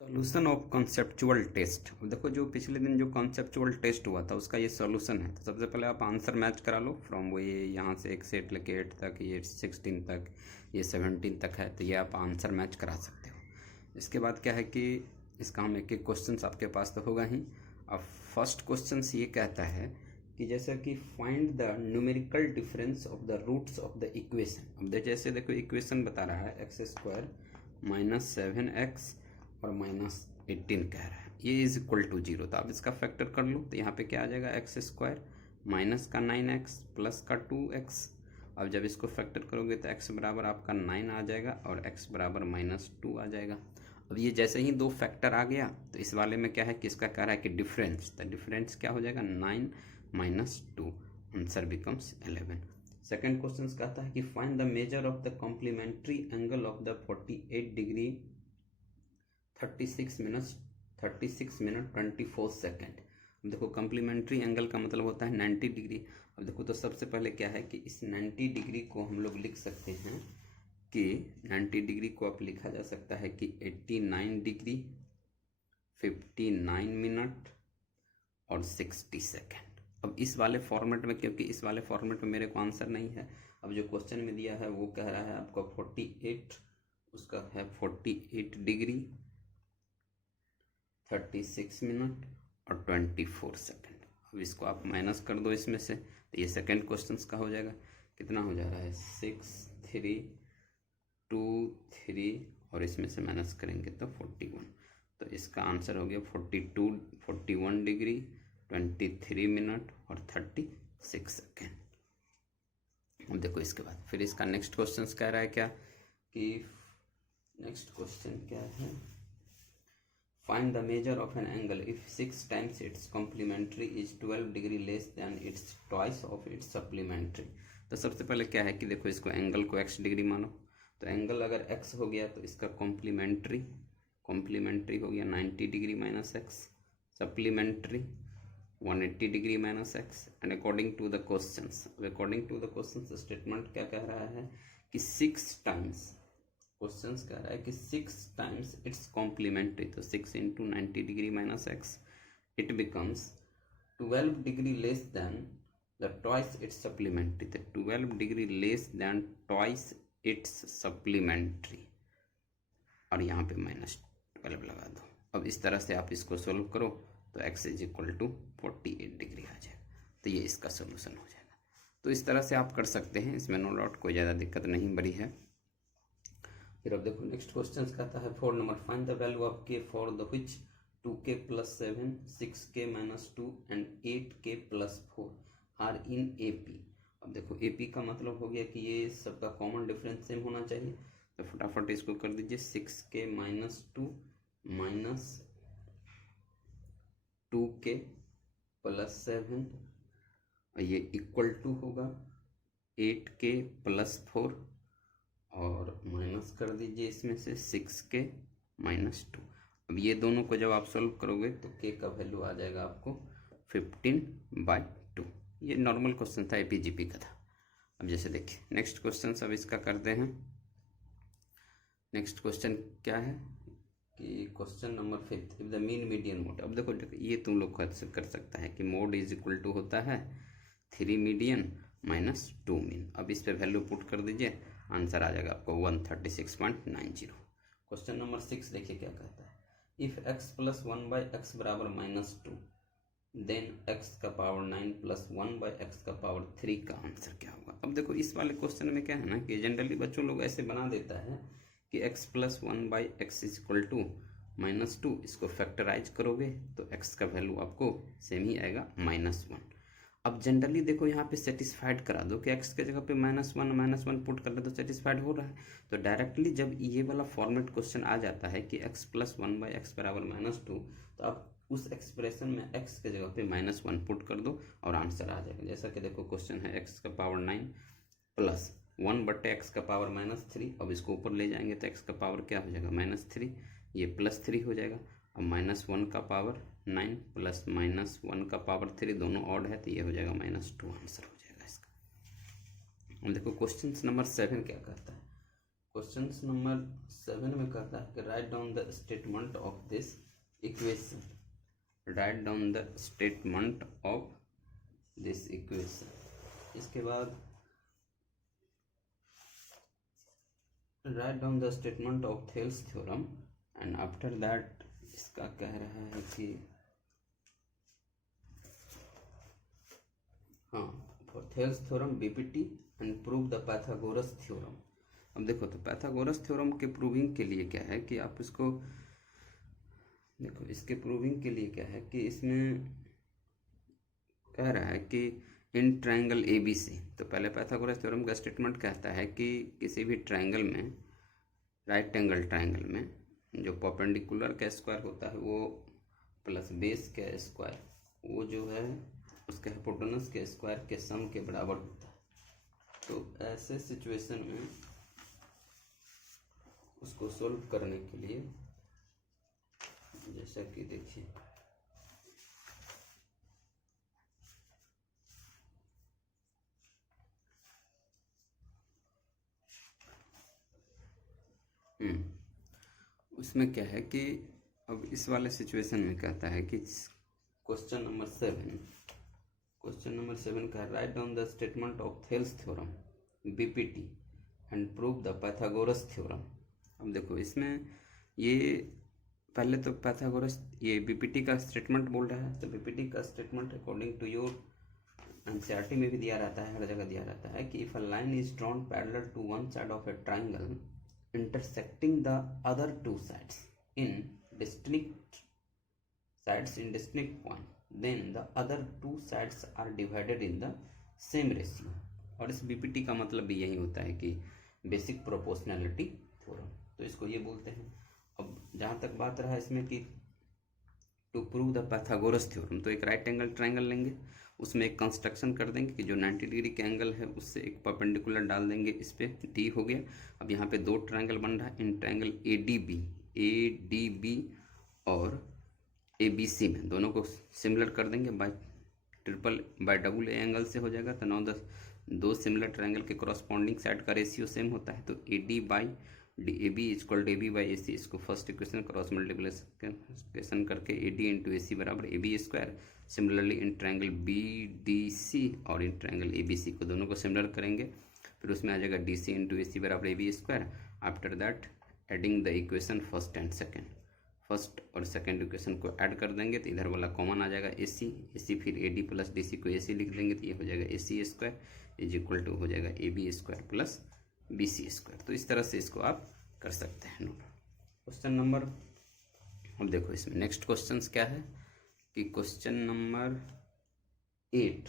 Solution of conceptual test. देखो जो पिछले दिन जो कॉन्सेप्चुअल टेस्ट हुआ था उसका ये सॉल्यूशन है। तो सबसे पहले आप आंसर मैच करा लो फ्रॉम वो ये यहाँ से एक सेट लेके 8 तक, ये 16 तक, ये 17 तक है, तो ये आप आंसर मैच करा सकते हो। इसके बाद क्या है कि इसका हम एक एक क्वेश्चन आपके पास तो होगा ही। अब फर्स्ट क्वेश्चन ये कहता है कि जैसा कि find the numerical difference of the roots of the equation. अब जैसे देखो इक्वेशन बता रहा है x² माइनस 7x और -18 कह रहा है, ये इज इक्वल टू 0। तो आप इसका फैक्टर कर लो, तो यहाँ पे क्या आ जाएगा x² माइनस का 9x प्लस का 2x। अब जब इसको फैक्टर करोगे तो x बराबर आपका 9 आ जाएगा और x बराबर -2 आ जाएगा। अब ये जैसे ही दो फैक्टर आ गया तो इस वाले में क्या है कि इसका कह रहा है कि डिफरेंस, तो डिफरेंस क्या हो जाएगा 9 - 2, आंसर बिकम्स 11। सेकेंड क्वेश्चन कहता है कि find the measure of the complementary angle of the 48 degree 36 minute 24 second. देखो कम्प्लीमेंट्री एंगल का मतलब होता है 90 डिग्री। अब देखो तो सबसे पहले क्या है कि इस 90 डिग्री को हम लोग लिख सकते हैं कि 90 डिग्री को आप लिखा जा सकता है कि 89 डिग्री 59 मिनट और 60 सेकेंड। अब इस वाले फॉर्मेट में, क्योंकि इस वाले फॉर्मेट में मेरे को आंसर नहीं है, अब जो क्वेश्चन में दिया है वो कह रहा है आपका 48, उसका है 48 डिग्री 36 मिनट और 24 सेकेंड। अब इसको आप माइनस कर दो इसमें से, तो ये सेकेंड क्वेश्चन का हो जाएगा। कितना हो जा रहा है 6 3 2 3 और इसमें से माइनस करेंगे तो 41। तो इसका आंसर हो गया 41 डिग्री 23 मिनट और 36 सेकेंड। अब देखो इसके बाद फिर इसका नेक्स्ट क्वेश्चन कह रहा है क्या कि नेक्स्ट क्वेश्चन क्या है, find the measure of an angle if 6 times its complementary is 12 degree less than its twice of its supplementary। तो सबसे पहले क्या है कि देखो इसको एंगल को x डिग्री मानो, तो एंगल अगर x हो गया तो इसका कॉम्प्लीमेंट्री हो गया 90 degree minus x, supplementary 180 degree minus x। And according to the question statement क्या कह रहा है कि 6 टाइम्स, क्वेश्चन कह रहा है कि 6 टाइम्स इट्स कॉम्प्लीमेंट्री, तो 6 into 90 degree minus x, it becomes 12 degree less than the twice its supplementary, तो 12 degree less than twice its supplementary और यहाँ पे -12 लगा दो। अब इस तरह से आप इसको सोल्व करो तो x is equal to 48 degree आ जाएगा, तो ये इसका सोल्यूशन हो जाएगा। तो इस तरह से आप कर सकते हैं, इसमें नो डाउट कोई ज़्यादा दिक्कत नहीं बड़ी है। फिर अब देखो नेक्स्ट क्वेश्चन कहता है 4 number, find the value of k for the which 2k + 7 6k - 2 and 8k + 4 are in AP। अब देखो AP का मतलब हो गया कि ये सबका कॉमन डिफरेंस सेम होना चाहिए, तो फटाफट इसको कर दीजिए 6k - 2 -2k + 7 और ये इक्वल टू होगा 8k + 4 और माइनस कर दीजिए इसमें से 6k - 2। अब ये दोनों को जब आप सॉल्व करोगे तो k का वैल्यू आ जाएगा आपको 15/2। ये नॉर्मल क्वेश्चन था, APGP का था। अब जैसे देखिए नेक्स्ट क्वेश्चन अब इसका करते हैं। नेक्स्ट क्वेश्चन क्या है कि question number 5, if the mean median mode. अब देखो ये तुम लोग कर सकता है कि मोड इज इक्वल टू होता है 3 मीडियन माइनस 2 मीन। अब इस पर वैल्यू पुट कर दीजिए, आंसर आ जाएगा आपको 136.90। क्वेश्चन नंबर 6 देखिए क्या कहता है, इफ x + 1/x बराबर -2 देन x का पावर 9 + 1/x का पावर 3 का आंसर क्या होगा। अब देखो इस वाले क्वेश्चन में क्या है ना कि जनरली बच्चों लोग ऐसे बना देता है कि x + 1/x = -2, इसको फैक्टराइज करोगे तो x का वैल्यू आपको सेम ही आएगा -1। अब जनरली देखो यहाँ पे सेटिस्फाइड करा दो कि x के जगह पे -1 पुट कर ले तो सेटिस्फाइड हो रहा है। तो डायरेक्टली जब ये वाला फॉर्मेट क्वेश्चन आ जाता है कि x + 1/x बराबर -2, तो आप उस एक्सप्रेशन में x के जगह पे -1 पुट कर दो और आंसर आ जाएगा। जैसा कि देखो क्वेश्चन है x का पावर 9 + 1/x का पावर -3। अब इसको ऊपर ले जाएंगे तो x का पावर क्या हो जाएगा -3, ये +3 हो जाएगा। अब -1 का पावर 9 + -1 का पावर 3 दोनों ऑड है, तो ये हो जाएगा -2, आंसर हो जाएगा इसका। अब देखो क्वेश्चन नंबर 7 क्या कहता है, क्वेश्चन नंबर 7 में कहता है कि write down the statement of this equation, write down the statement of this equation. इसके बाद write down the statement of Thales theorem and after that इसका कह रहा है कि हाँ for Thales theorem BPT and prove the Pythagoras theorem. अब देखो तो पाइथागोरस थ्योरम के प्रूविंग के लिए क्या है कि आप इसको देखो, इसके प्रूविंग के लिए क्या है कि इसमें कह रहा है कि इन ट्रायंगल ए बी सी, तो पहले पाइथागोरस थ्योरम का स्टेटमेंट कहता है कि किसी भी ट्रायंगल में, राइट एंगल ट्रायंगल में जो परपेंडिकुलर का स्क्वायर होता है वो प्लस बेस का स्क्वायर वो जो है उसके हाइपोटेनस के स्क्वायर के सम के बराबर होता है। तो ऐसे सिचुएशन में उसको सोल्व करने के लिए जैसा कि देखिए उसमें क्या है कि अब इस वाले सिचुएशन में कहता है कि क्वेश्चन नंबर 7 का write down the statement of Thales theorem BPT and prove the Pythagoras theorem. अब देखो इसमें ये पहले तो पाइथागोरस ये बीपीटी का स्टेटमेंट बोल रहा है, तो बीपीटी का statement according to your NCERT में भी दिया रहता है, हर जगह दिया रहता है कि if a line is drawn parallel to one side of a triangle intersecting the other two sides in distinct point, then the other two sides are divided in the same ratio। और इस BPT का मतलब भी यही होता है कि basic proportionality theorem, तो इसको ये बोलते हैं। अब जहाँ तक बात रहा इसमें कि to prove the Pythagoras theorem, तो एक राइट एंगल ट्रायंगल लेंगे, उसमें एक कंस्ट्रक्शन कर देंगे कि जो 90 डिग्री के एंगल है उससे एक परपेंडिकुलर डाल देंगे, इस पे डी हो गया। अब यहाँ पे दो ट्रायंगल बन रहा है, in triangle A D B और ए बी सी में दोनों को सिमिलर कर देंगे बाय डबल ए एंगल से हो जाएगा। तो नौ दो सिमिलर ट्रायंगल के कॉरस्पॉन्डिंग साइड का रेशियो सेम होता है, तो A D by A B equal to A B by A C. इसको फर्स्ट इक्वेशन क्रॉस मल्टीप्लिकेशन करके A D into A C बराबर A B square. Similarly in triangle B D C और in triangle A B C को दोनों को similar करेंगे, फिर उसमें आ जाएगा D C into A C बराबर A B square. After that adding the equation first and second, first और सेकेंड इक्वेशन को ऐड कर देंगे तो इधर वाला कॉमन आ जाएगा ए सी, फिर A D plus D C को ए सी लिख देंगे तो ये हो जाएगा A C square is equal to हो जाएगा A B square plus B C square. तो इस तरह से इसको आप कर सकते हैं नोट। क्वेश्चन नंबर, अब देखो इसमें नेक्स्ट क्वेश्चन क्या है कि question number 8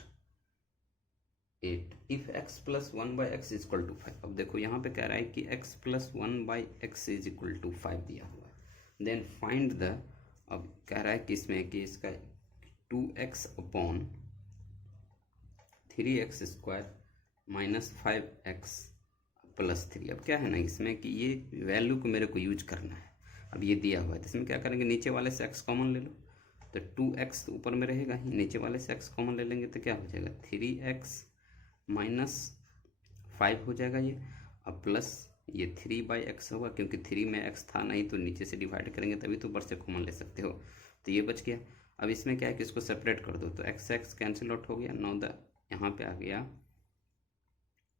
if x plus 1/x is equal to 5। अब देखो यहाँ पे कह रहा है कि x plus 1/x is equal to 5 दिया हुआ है, देन फाइंड द, अब कह रहा है कि इसमें कि इसका 2x upon 3x square minus 5x plus 3। अब क्या है ना इसमें कि ये वैल्यू को मेरे को यूज करना है। अब ये दिया हुआ है तो इसमें क्या करेंगे, नीचे वाले से x कॉमन ले लो, तो 2x तो ऊपर में रहेगा ही, नीचे वाले से x कॉमन ले लेंगे तो क्या हो जाएगा 3x माइनस 5 हो जाएगा ये। अब प्लस ये 3/x होगा, क्योंकि 3 में x था नहीं तो नीचे से डिवाइड करेंगे तभी तो ऊपर से कॉमन ले सकते हो, तो ये बच गया। अब इसमें क्या है कि इसको सेपरेट कर दो, तो x कैंसिल आउट हो गया, नाउ द यहाँ पे आ गया,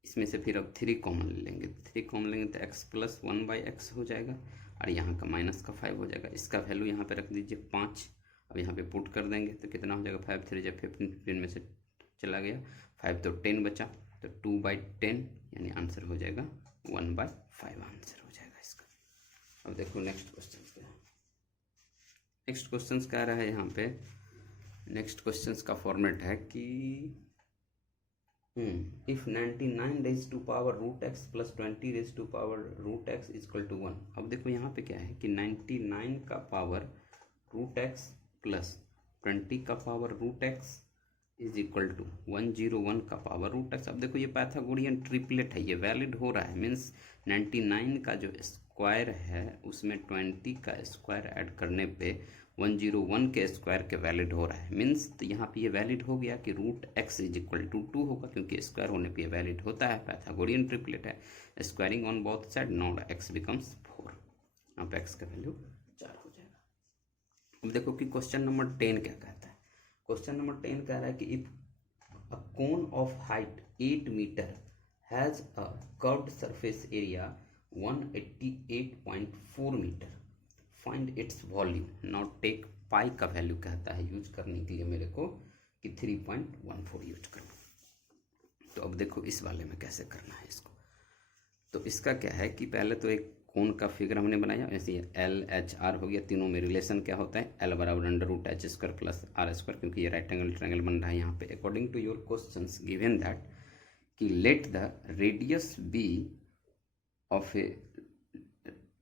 इसमें से फिर अब 3 कॉमन ले लेंगे, 3 कॉमन लेंगे तो x प्लस 1/x हो जाएगा और यहाँ का माइनस का 5 हो जाएगा। इसका वैल्यू यहाँ पे रख दीजिए 5। अब यहाँ पे पुट कर देंगे तो कितना हो जाएगा 5 3 जब 15 15 में से चला गया 5 तो 10 बचा, तो 2/10 यानी आंसर हो जाएगा 1/5 आंसर हो जाएगा इसका। अब देखो नेक्स्ट क्वेश्चन क्या है। नेक्स्ट क्वेश्चन क्या रहा है यहाँ पे, नेक्स्ट क्वेश्चन का फॉर्मेट है कि if 99 raise to power root x plus 20 raise to power root x equal to 1। अब देखो यहाँ पे क्या है कि 99 का पावर रूट एक्स प्लस 20 का power root x is equal to 101 का पावर रूट एक्स। अब देखो ये पाइथागोरियन ट्रिपलेट है, ये वैलिड हो रहा है, मीन्स 99 का जो स्क्वायर है उसमें 20 का स्क्वायर ऐड करने पे 101 के स्क्वायर के वैलिड हो रहा है, मीन्स तो यहाँ पे ये वैलिड हो गया कि root x is equal to 2 होगा, क्योंकि स्क्वायर होने पे ये वैलिड होता है, पाइथागोरियन ट्रिपलेट है। Squaring on both side not x becomes 4, यहाँ पे एक्स का वैल्यू 4 हो जाएगा। अब देखो कि क्वेश्चन नंबर 10 क्या कहता है। क्वेश्चन नंबर 10 कह रहा है कि if a cone of height 8 meter has a curved surface area 188.4 meter, find its volume, now take पाई का वैल्यू कहता है यूज करने के लिए मेरे को कि 3.14 यूज करना। तो अब देखो इस वाले में कैसे करना है इसको। तो इसका क्या है कि पहले तो एक कोण का फिगर हमने बनाया, ऐसे एल एच आर हो गया, तीनों में रिलेशन क्या होता है, एल बराबर under root H square plus R square, क्योंकि ये राइट एंगल ट्रायंगल बन रहा है यहाँ पे। According to your questions given that कि let the radius be of a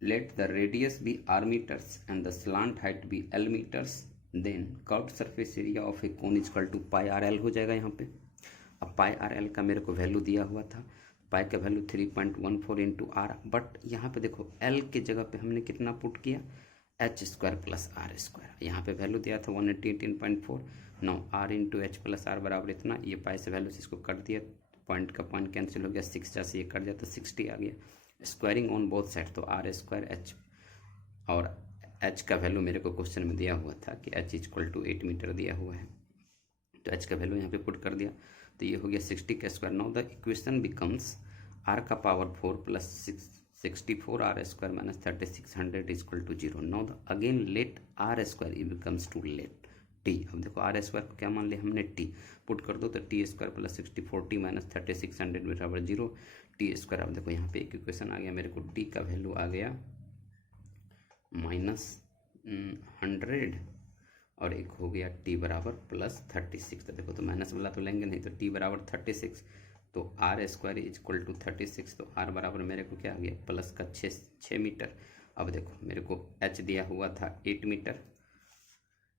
let the radius be r meters and the slant height be l meters, then curved surface area of a cone is equal to pi r l हो जाएगा यहाँ पे। अब पाई R L का मेरे को value दिया हुआ था, पाई का वैल्यू 3.14 इंटू आर, बट यहाँ पे देखो एल के जगह पे हमने कितना पुट किया, H square plus R square. यहाँ पे वैल्यू दिया था 188.4, now R into H plus R बराबर इतना, ये पाई से वैल्यू से इसको कर दिया, पॉइंट का पॉइंट कैंसिल हो गया, 6 जैसे ये कट जाता 60 आ गया। स्क्वायरिंग ऑन बोथ साइड तो आर स्क्वायर एच, और एच का वैल्यू मेरे को क्वेश्चन में दिया हुआ था कि एच इक्वल टू 8 मीटर दिया हुआ है, तो एच का वैल्यू यहाँ पे पुट कर दिया, तो ये हो गया 60 का square. Now the equation becomes R का power 4 plus 64 R square minus 3600 equal to 0। Now the again let R square it becomes to let T. अब देखो आर स्क्वायर को क्या मान लिया हमने, टी पुट कर दो, तो टी स्क्वायर प्लस 64 माइनस 3600 बराबर 0, टी स्क्वायर। अब देखो यहाँ पे एक इक्वेशन आ गया मेरे को, टी का वैल्यू आ गया -100 और एक हो गया टी बराबर प्लस 36। तो देखो तो माइनस वाला तो लेंगे नहीं, तो टी बराबर 36, तो R square is equal to 36, तो आर बराबर मेरे को क्या आ गया प्लस का 6 मीटर। अब देखो मेरे को एच दिया हुआ था 8 मीटर,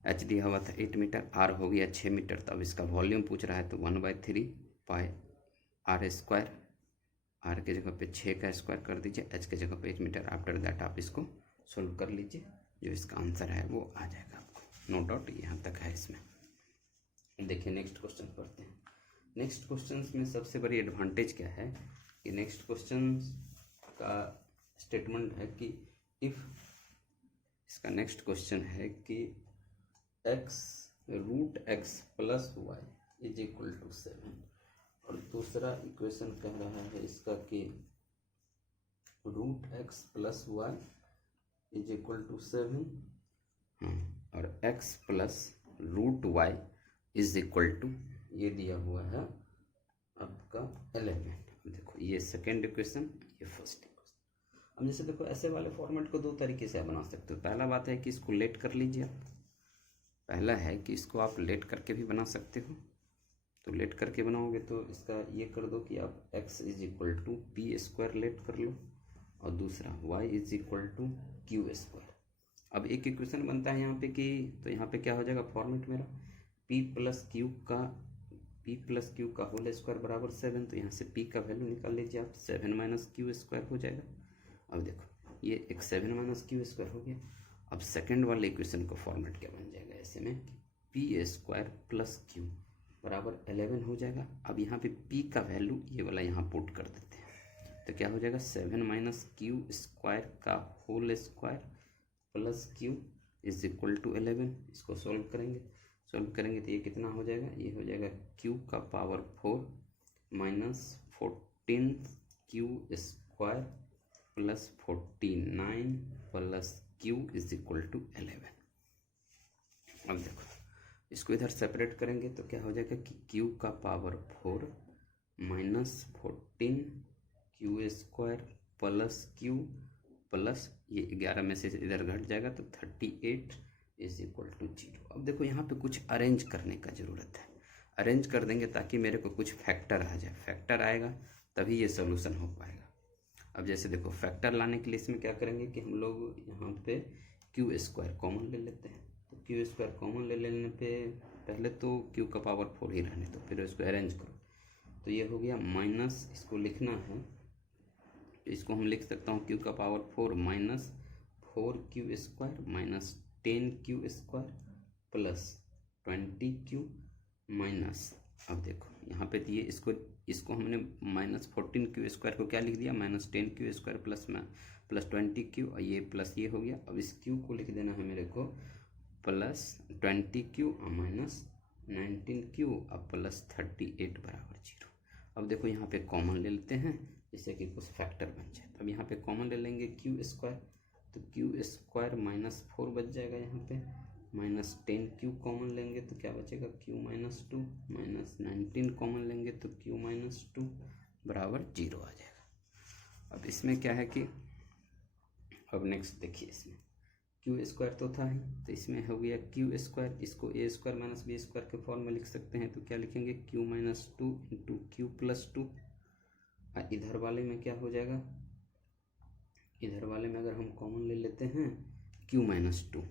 एच दिया हुआ था 8 मीटर, आर हो गया 6 मीटर, तो अब इसका वॉल्यूम पूछ रहा है, तो 1/3 पाई आर स्क्वायर, आर के जगह पे 6 का स्क्वायर कर दीजिए, एच के जगह पे 8 मीटर। आफ्टर दैट आप इसको सोल्व कर लीजिए, जो इसका आंसर है वो आ जाएगा आपको, नो डाउट यहाँ तक है इसमें। देखिए नेक्स्ट क्वेश्चन पढ़ते हैं। नेक्स्ट क्वेश्चन में सबसे बड़ी एडवांटेज क्या है कि नेक्स्ट क्वेश्चन का स्टेटमेंट है कि इफ, इसका नेक्स्ट क्वेश्चन है कि x root x plus Y is equal to 7, और दूसरा इक्वेशन कह रहा है इसका कि root x plus Y is equal to 7, और x plus root Y is equal to, ये दिया हुआ है आपका 11। देखो ये सेकेंड इक्वेशन, ये फर्स्ट इक्वेशन। अब जैसे देखो ऐसे वाले फॉर्मेट को दो तरीके से आप बना सकते हो। पहला बात है कि इसको लेट कर लीजिए आप, पहला है कि इसको आप लेट करके भी बना सकते हो। तो लेट करके बनाओगे तो इसका ये कर दो कि आप x is equal to P square let कर लो, और दूसरा y is equal to Q square. अब एक इक्वेशन बनता है यहाँ पे कि, तो यहाँ पे क्या हो जाएगा फॉर्मेट मेरा, p प्लस क्यू का होल स्क्वायर बराबर 7, तो यहाँ से p का वैल्यू निकाल लीजिए आप, 7 माइनस क्यू स्क्वायर हो जाएगा। अब देखो ये एक 7 माइनस क्यू स्क्वायर हो गया। अब सेकेंड वाले इक्वेशन का फॉर्मेट क्या बन जाएगा ऐसे में, पी स्क्वायर प्लस क्यू बराबर 11 हो जाएगा। अब यहाँ पे p का वैल्यू ये वाला यहाँ पुट कर देते हैं, तो क्या हो जाएगा 7 माइनस क्यू स्क्वायर का whole square plus Q is equal to 11। इसको सोल्व करेंगे तो ये कितना हो जाएगा, ये हो जाएगा q का power 4 minus 14 Q square plus 49 plus q is equal to 11। अब देखो इसको इधर सेपरेट करेंगे तो क्या हो जाएगा कि q का power 4 minus 14 Q square plus q plus ये 11 में से इधर घट जाएगा तो 38 इज इक्वल टू 0। अब देखो यहाँ पे कुछ अरेंज करने का ज़रूरत है, अरेंज कर देंगे ताकि मेरे को कुछ फैक्टर आ जाए, फैक्टर आएगा तभी ये सोल्यूशन हो पाएगा। अब जैसे देखो फैक्टर लाने के लिए इसमें क्या करेंगे कि हम लोग यहाँ पे क्यू स्क्वायर कॉमन ले लेते हैं, तो क्यू स्क्वायर कॉमन ले लेने पे पहले तो क्यू का पावर 4 ही रहने दो, फिर इसको अरेंज करो, तो ये हो गया माइनस, इसको लिखना है तो इसको हम लिख सकता हूँ क्यू का power 4 minus 4q² minus 10q² plus 20q minus, अब देखो यहाँ पे दिए इसको हमने माइनस 14q² को क्या लिख दिया, माइनस 10q² प्लस 20q, और ये प्लस ये हो गया। अब इस q को लिख देना है मेरे को प्लस 20q और माइनस 19q अब प्लस 38 बराबर 0। अब देखो यहाँ पे कॉमन ले लेते हैं जिससे कि कुछ फैक्टर बन जाए। अब यहाँ पे कॉमन ले लेंगे q², तो q² माइनस 4 बच जाएगा, यहाँ पे माइनस 10q कॉमन लेंगे तो क्या बचेगा q माइनस 2, माइनस 19 कॉमन लेंगे तो q माइनस 2 बराबर 0 आ जाएगा। अब इसमें क्या है कि अब नेक्स्ट देखिए, इसमें q² तो था ही, तो इसमें हो गया q², इसको a² माइनस b² के फॉर्म में लिख सकते हैं, तो क्या लिखेंगे q minus 2 into q plus 2। इधर वाले में क्या हो जाएगा, इधर वाले में अगर हम कॉमन ले लेते हैं q माइनस 2,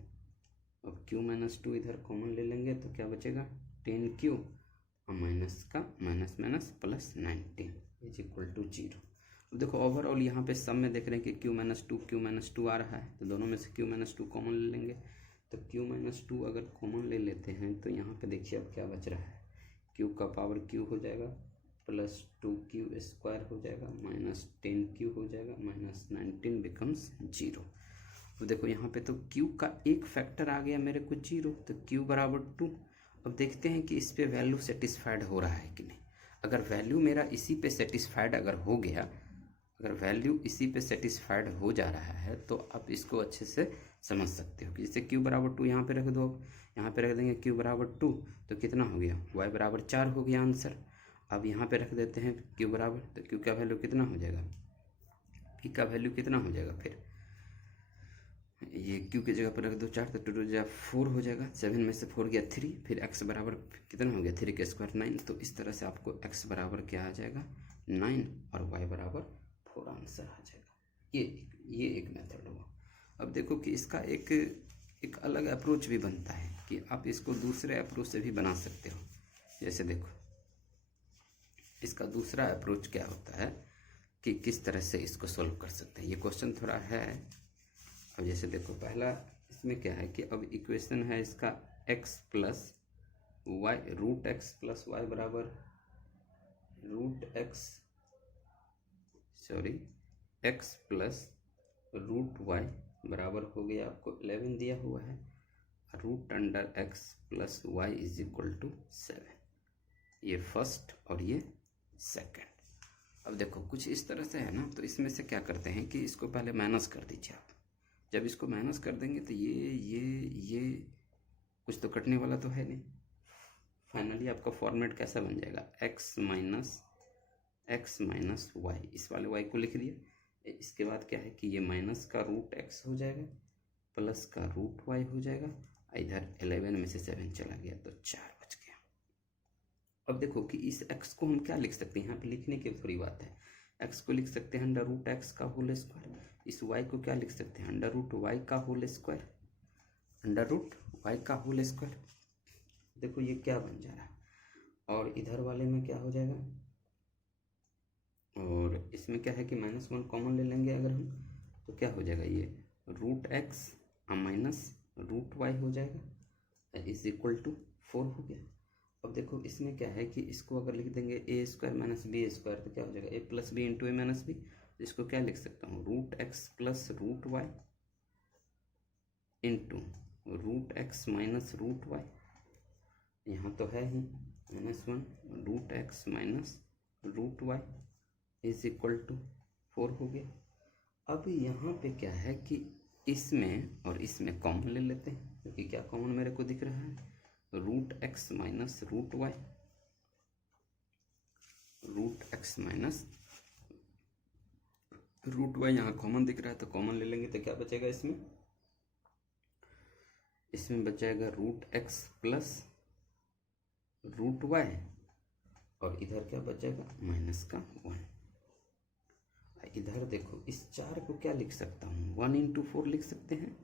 अब q माइनस 2 इधर कॉमन ले लेंगे तो क्या बचेगा 10q और माइनस का minus minus plus 19 is equal to 0। अब देखो ओवरऑल यहाँ पे सब में देख रहे हैं कि q माइनस 2 आ रहा है, तो दोनों में से q माइनस 2 कॉमन ले लेंगे। तो q माइनस 2 अगर कॉमन ले लेते हैं तो यहाँ पे देखिए अब क्या बच रहा है, q का पावर q हो जाएगा प्लस 2q² हो जाएगा माइनस 10q हो जाएगा माइनस 19 बिकम्स 0। तो देखो यहाँ पे तो q का एक फैक्टर आ गया मेरे को 0, तो q बराबर 2। अब देखते हैं कि इस पे वैल्यू सेटिस्फाइड हो रहा है कि नहीं। अगर वैल्यू मेरा इसी पे सेटिस्फाइड अगर हो गया, अगर वैल्यू इसी पे सेटिस्फाइड हो जा रहा है तो आप इसको अच्छे से समझ सकते हो कि जैसे q बराबर 2 यहाँ पे रख दो, अब यहाँ पे रख देंगे q बराबर 2 तो कितना हो गया y बराबर 4 हो गया आंसर। अब यहाँ पे रख देते हैं q बराबर, तो q का वैल्यू कितना हो जाएगा, p का वैल्यू कितना हो जाएगा, फिर ये q की जगह पर रख दो 4, तो 2 2 4 हो जाएगा, 7 में से 4 गया 3, फिर x बराबर कितना हो गया 3 के स्क्वायर 9। तो इस तरह से आपको x बराबर क्या आ जाएगा 9 और y बराबर 4 आंसर आ जाएगा। ये एक मेथड हुआ। अब देखो कि इसका एक अलग अप्रोच भी बनता है कि आप इसको दूसरे अप्रोच से भी बना सकते हो। जैसे देखो इसका दूसरा अप्रोच क्या होता है कि किस तरह से इसको सॉल्व कर सकते हैं। ये क्वेश्चन थोड़ा है। अब जैसे देखो पहला इसमें क्या है कि अब इक्वेशन है इसका x plus y root x plus y बराबर x प्लस रूट वाई बराबर हो गया आपको 11 दिया हुआ है, root under x plus Y is equal to 7। ये फर्स्ट और ये सेकंड। अब देखो कुछ इस तरह से है ना, तो इसमें से क्या करते हैं कि इसको पहले माइनस कर दीजिए आप। जब इसको माइनस कर देंगे तो ये कुछ तो कटने वाला तो है नहीं। फाइनली आपका फॉर्मेट कैसा बन जाएगा x माइनस वाई, इस वाले y को लिख दिया। इसके बाद क्या है कि ये माइनस का रूट x हो जाएगा प्लस का रूट y हो जाएगा, इधर 11 में से 7 चला गया तो 4 बच गया। अब देखो कि इस x को हम क्या लिख सकते हैं, यहाँ पे लिखने की थोड़ी बात है। x को लिख सकते हैं अंडर रूट x का होल स्क्वायर, इस y को क्या लिख सकते हैं अंडर रूट y का whole square, under root y का होल स्क्वायर। देखो ये क्या बन जा रहा है, और इधर वाले में क्या हो जाएगा, और इसमें क्या है कि -1 कॉमन ले लेंगे अगर हम, तो क्या हो जाएगा ये root x minus root y हो जाएगा इज इक्वल टू 4 हो गया। अब देखो इसमें क्या है कि इसको अगर लिख देंगे a² माइनस b² तो क्या हो जाएगा a plus b into a minus b. इसको क्या लिख सकता हूँ root x plus root y into root x minus root y, यहाँ तो है ही -1 root x minus root Y is equal to 4 हो गया। अब यहाँ पे क्या है कि इसमें और इसमें कॉमन ले लेते हैं, क्योंकि क्या कॉमन मेरे को दिख रहा है root x minus root y, root x minus root y यहाँ कॉमन दिख रहा है, तो कॉमन ले लेंगे तो क्या बचेगा इसमें बच जाएगा root x plus root y, और इधर क्या बचेगा माइनस का 1। इधर देखो इस 4 को क्या लिख सकता हूँ 1 इंटू 4 लिख सकते हैं।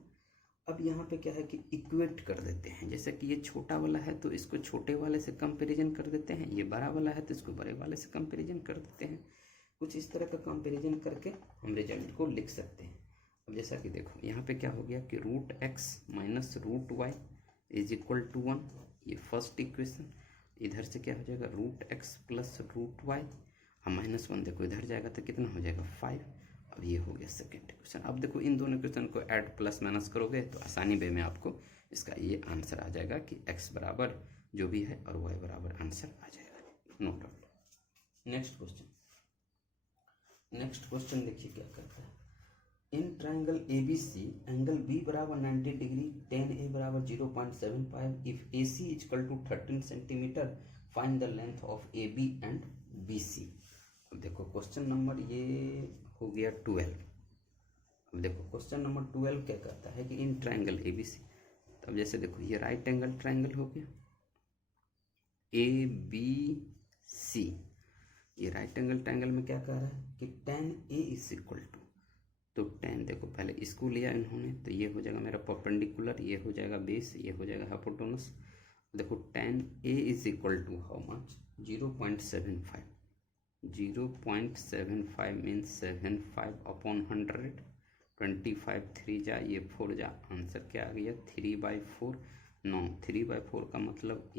अब यहाँ पे क्या है कि इक्वेट कर देते हैं, जैसे कि ये छोटा वाला है तो इसको छोटे वाले से कंपैरिजन कर देते हैं, ये बड़ा वाला है तो इसको बड़े वाले से कंपैरिजन कर देते हैं। कुछ इस तरह का कंपैरिजन करके हम रिजल्ट को लिख सकते हैं। अब जैसा कि देखो यहाँ पे क्या हो गया कि root x minus root Y is equal to 1, ये फर्स्ट इक्वेशन। इधर से क्या हो जाएगा root x plus root y, हम -1 देखो इधर जाएगा तो कितना हो जाएगा 5। अब ये हो गया सेकेंड इक्वेशन। अब देखो इन दोनों इक्वेशन को ऐड प्लस माइनस करोगे तो आसानी वे में आपको इसका ये आंसर आ जाएगा कि x बराबर जो भी है और y बराबर आंसर आ जाएगा, नो डाउट। नेक्स्ट क्वेश्चन देखिए क्या करता है। In triangle ABC angle B बराबर 90 डिग्री, tan A बराबर 0.75, if AC is equal to 13 centimetre, find the length of AB and BC। अब देखो क्वेश्चन नंबर ये हो गया 12। अब देखो क्वेश्चन नंबर 12 क्या कहता है कि इन ट्राइंगल ABC, अब जैसे देखो ये राइट एंगल ट्राइंगल हो गया ABC, ये राइट एंगल ट्राइंगल में क्या कह रहा है कि tan A is equal to, तो tan देखो पहले इसको लिया इन्होंने तो ये हो जाएगा मेरा परपेंडिकुलर, ये हो जाएगा बेस, ये हो जाएगा हाइपोटेनस। देखो tan A is equal to how much 0.75, 0.75 means 75 upon 100, 25 3 जा ये 4 जा, आंसर क्या आ गया 3/4। नो 3/4 का मतलब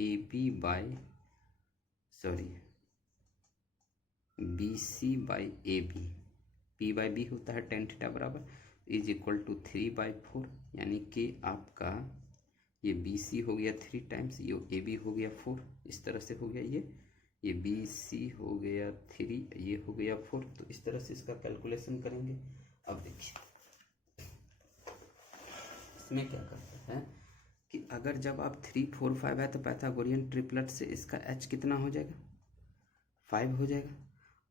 BC बाई AB, P/B होता है tan थीटा बराबर इज इक्वल टू 3/4, यानी कि आपका ये BC हो गया 3 टाइम्स, ये AB हो गया 4, इस तरह से हो गया ये BC हो गया 3, ये हो गया 4, तो इस तरह से इसका कैलकुलेशन करेंगे। अब देखिए इसमें क्या करता है कि अगर जब आप 3 4 5 है तो पाइथागोरियन ट्रिपलेट से इसका h कितना हो जाएगा 5 हो जाएगा।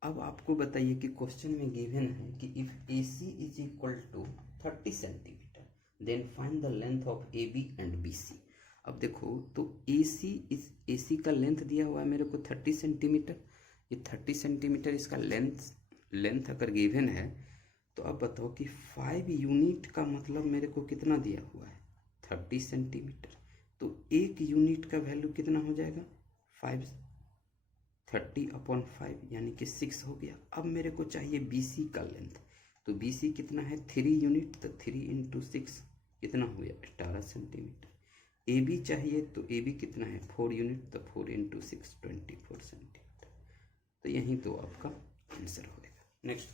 अब आपको बताइए कि क्वेश्चन में गिवन है कि if AC is equal to 30 centimetre then find the length of AB and BC। अब देखो तो AC का लेंथ दिया हुआ है मेरे को 30 सेंटीमीटर, ये 30 सेंटीमीटर इसका लेंथ अगर गिवन है तो अब बताओ कि 5 यूनिट का मतलब मेरे को कितना दिया हुआ है 30 सेंटीमीटर, तो 1 यूनिट का वैल्यू कितना हो जाएगा 30/5 यानी कि 6 हो गया। अब मेरे को चाहिए BC का लेंथ, तो BC कितना है 3 यूनिट, तो 3 × 6 कितना हो गया 18 सेंटीमीटर। AB चाहिए तो AB कितना है 4 यूनिट, तो 4 × 6 24 सेंटीमीटर। तो यही तो आपका आंसर होगा। नेक्स्ट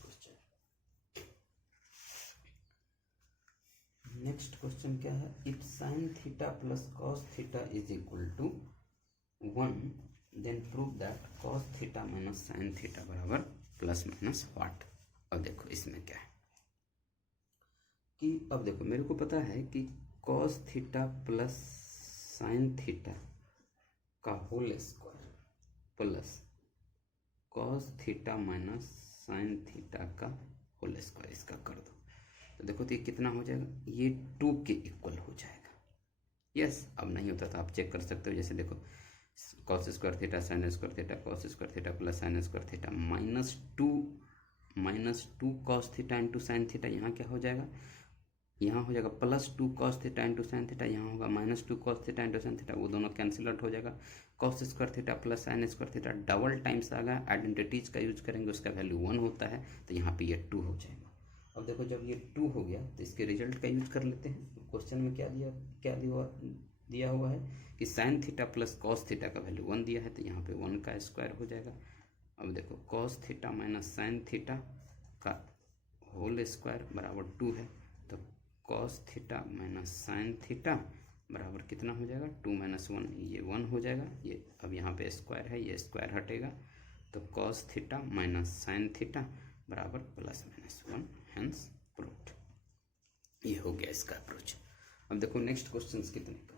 क्वेश्चन क्या है, if sin theta plus cos theta is equal to 1 then prove that cos theta minus sin theta बराबर प्लस माइनस व्हाट। अब देखो इसमें क्या है कि अब देखो मेरे को पता है कि cos theta plus sin theta का whole square plus cos theta minus sin theta का होल स्क्वायर, इसका कर दो तो देखो तो ये कितना हो जाएगा, ये 2 के इक्वल हो जाएगा। यस, अब नहीं होता तो आप चेक कर सकते हो, जैसे देखो cos square theta sin square theta cos square theta plus sin square theta -2 cos theta into sine theta, यहाँ क्या हो जाएगा, यहाँ हो जाएगा +2 cos theta into sine theta, यहाँ होगा -2 cos theta into sine theta, वो दोनों कैंसिल आउट हो जाएगा। cos square theta plus sin square theta double times आ गया, आइडेंटिटीज का यूज करेंगे, उसका वैल्यू 1 होता है, तो यहाँ पे ये 2 हो जाएगा। अब देखो जब ये 2 हो गया तो इसके रिजल्ट का यूज कर लेते हैं। क्वेश्चन में क्या दिया हुआ है कि sin theta plus cos theta का वैल्यू 1 दिया है, तो यहाँ पे 1 का स्क्वायर हो जाएगा। अब देखो cos theta minus sin theta का होल स्क्वायर बराबर 2 है, तो cos theta minus sin theta बराबर कितना हो जाएगा 2 - 1, ये 1 हो जाएगा। ये अब यहाँ पे स्क्वायर है, ये स्क्वायर हटेगा, तो cos theta minus sin theta बराबर +-1, हेंस प्रूव्ड। ये हो गया इसका अप्रोच। अब देखो नेक्स्ट क्वेश्चन कितने का।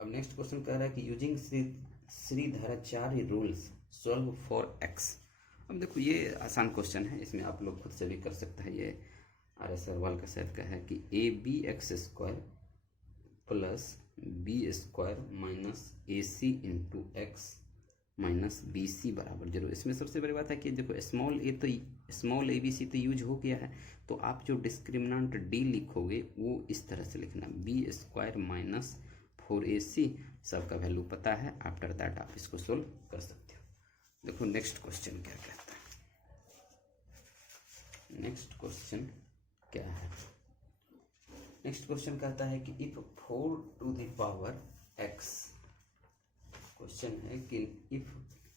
अब नेक्स्ट क्वेश्चन कह रहा है कि using Shridharacharya rules solve for x। अब देखो ये आसान क्वेश्चन है, इसमें आप लोग खुद से भी कर सकते हैं। ये RS अग्रवाल का सेट का है कि AB² plus B² minus AC into x minus BC बराबर 0। इसमें सबसे बड़ी बात है कि देखो स्मॉल ABC तो यूज हो गया है, तो आप जो डिस्क्रिमिनेंट D लिखोगे वो इस तरह से लिखना B² माइनस 4AC, सबका वैल्यू पता है। आफ्टर दैट आप इसको सोल्व कर सकते हो। देखो नेक्स्ट क्वेश्चन क्या कहता है। नेक्स्ट क्वेश्चन क्या है? नेक्स्ट क्वेश्चन कहता है कि if 4 to the power x, question है कि if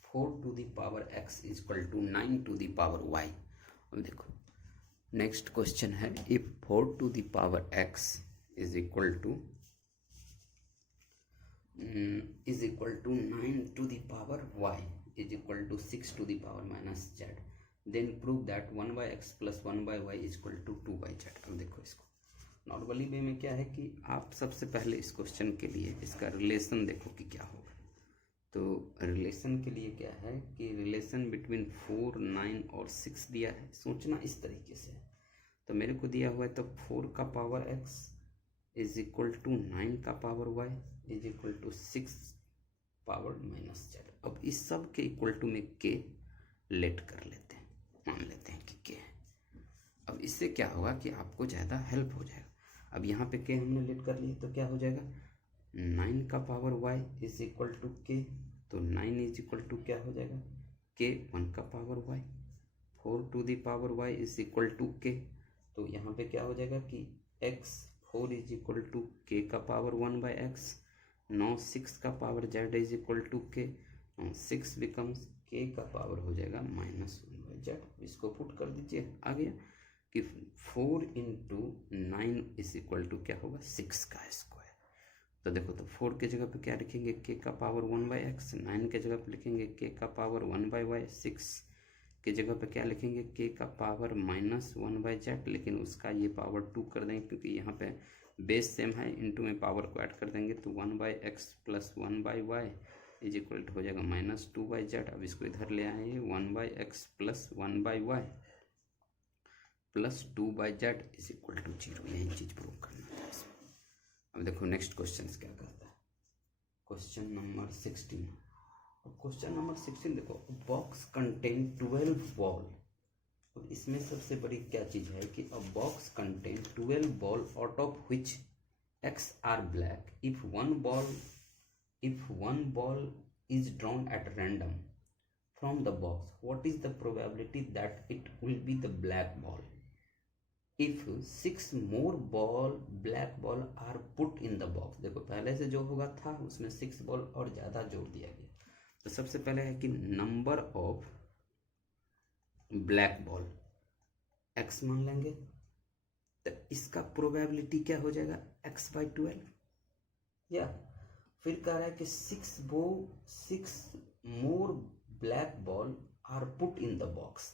4 to the power x is equal to 9 to the power y। अब देखो नेक्स्ट क्वेश्चन है if 4 to the power x is equal to 9 to the power y is equal to 6 to the power minus z, then prove that 1/x plus 1/y is equal to 2/z। अब देखो इसको normally वे में क्या है कि आप सबसे पहले इस क्वेश्चन के लिए इसका रिलेशन देखो कि क्या होगा। तो रिलेशन के लिए क्या है कि रिलेशन बिटवीन 4, 9 और 6 दिया है। सोचना इस तरीके से, तो मेरे को दिया हुआ है तो 4 का power x is equal to 9 का power y is equal to 6 power minus z। अब इस सब के इक्वल टू में k लेट कर लेते हैं, मान लेते हैं कि k है। अब इससे क्या होगा कि आपको ज़्यादा हेल्प हो जाएगा। अब यहाँ पे k हमने लेट कर लिए तो क्या हो जाएगा 9 का power y is equal to k, तो 9 इज इक्वल टू क्या हो जाएगा k 1 का power y, 4 to the power y is equal to k, तो यहाँ पे क्या हो जाएगा कि x 4 is equal to k का पावर 1/x, 9 6 का power z is equal to k, 6 becomes k का पावर हो जाएगा -1/z। इसको पुट कर दीजिए, आ गया कि 4 इंटू 9 इज इक्वल टू क्या होगा 6 का स्क्वायर। तो देखो तो 4 के जगह पे क्या लिखेंगे k का पावर 1/x, 9 के जगह पे लिखेंगे k का पावर 1/y, 6 के जगह पे क्या लिखेंगे k का पावर -1/z, लेकिन उसका ये पावर 2 कर देंगे क्योंकि यहाँ पे बेस सेम है, इंटू में पावर को ऐड कर देंगे तो 1/x plus 1/y is equal to हो जाएगा -2/z। अब इसको इधर ले आएंगे 1/x plus 1/y plus 2/z is equal to 0। यही चीज प्रूव करना था इसमें। अब देखो नेक्स्ट क्वेश्चन क्या करता है, क्वेश्चन नंबर 16। अब क्वेश्चन नंबर 16 देखो, बॉक्स कंटेन 12 बॉल। अब इसमें सबसे बड़ी क्या चीज है कि a box contain 12 ball out of which x are black, इफ one ball is drawn at random from the box, what is the probability that it will be the black ball? If 6 more black ball are put in the box, देखो पहले से जो होगा था उसमें 6 ball और ज़्यादा जोड़ दिया गया। तो सबसे पहले है कि number of black ball x मान लेंगे, तो इसका प्रोबेबिलिटी क्या हो जाएगा x/12, या फिर कह रहा है कि 6 more black ball are put in the box.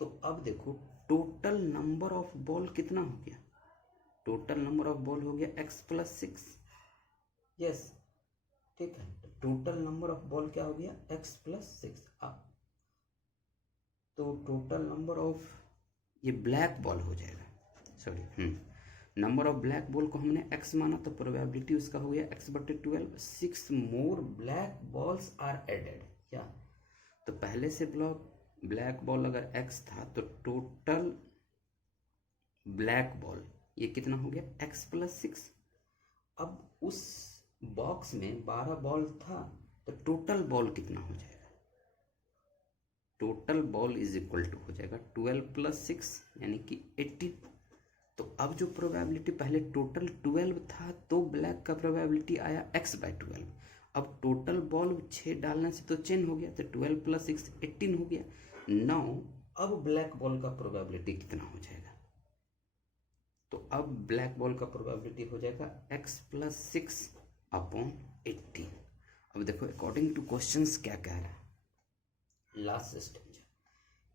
तो अब देखो टोटल नंबर ऑफ बॉल कितना हो गया, टोटल नंबर ऑफ बॉल हो गया x प्लस 6, यस ठीक है। टोटल नंबर ऑफ बॉल क्या हो गया x प्लस 6। तो टोटल नंबर ऑफ ये ब्लैक बॉल हो जाएगा, sorry number of black ball को हमने x माना तो प्रोबेबिलिटी उसका हो गया x/12। 6 more black balls are added, या तो पहले से ब्लैक बॉल अगर x था तो टोटल ब्लैक बॉल ये कितना हो गया x प्लस 6। अब उस बॉक्स में 12 बॉल था तो टोटल बॉल कितना हो जाएगा, total ball is equal to हो जाएगा 12 प्लस 6 यानी कि 18। तो अब जो प्रोबेबिलिटी पहले टोटल 12 था तो ब्लैक का प्रोबेबिलिटी आया x/12। अब टोटल बॉल 6 डालने से तो चेंज हो गया, तो 12 प्लस 6 18 हो गया। नाउ अब ब्लैक बॉल का प्रोबेबिलिटी कितना हो जाएगा, तो अब ब्लैक बॉल का प्रोबेबिलिटी हो जाएगा x प्लस 6 अपॉन 18। अब देखो अकॉर्डिंग टू क्वेश्चंस क्या कह रहा है, लास्ट स्टेज